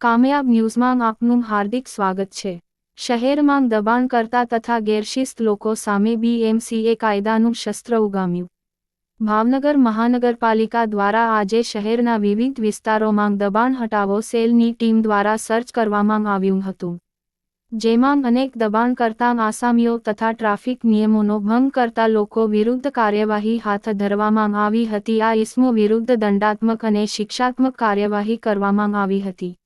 કામયાબ ન્યૂઝમાં આપનું હાર્દિક સ્વાગત છે। શહેરમાં દબાણ કરતા તથા ગેરશિસ્ત લોકો સામે BMCએ કાયદાનું શસ્ત્ર ઉગામ્યું। ભાવનગર મહાનગરપાલિકા દ્વારા આજે શહેરના વિવિધ વિસ્તારોમાં દબાણ હટાવો સેલની ટીમ દ્વારા સર્ચ કરવામાં આવ્યું હતું, જેમાં અનેક દબાણ કરતા આસામીઓ તથા ટ્રાફિક નિયમોનો ભંગ કરતા લોકો વિરુદ્ધ કાર્યવાહી હાથ ધરવામાં આવી હતી। આ ઇસમો વિરુદ્ધ દંડાત્મક અને શિક્ષાત્મક કાર્યવાહી કરવામાં આવી હતી।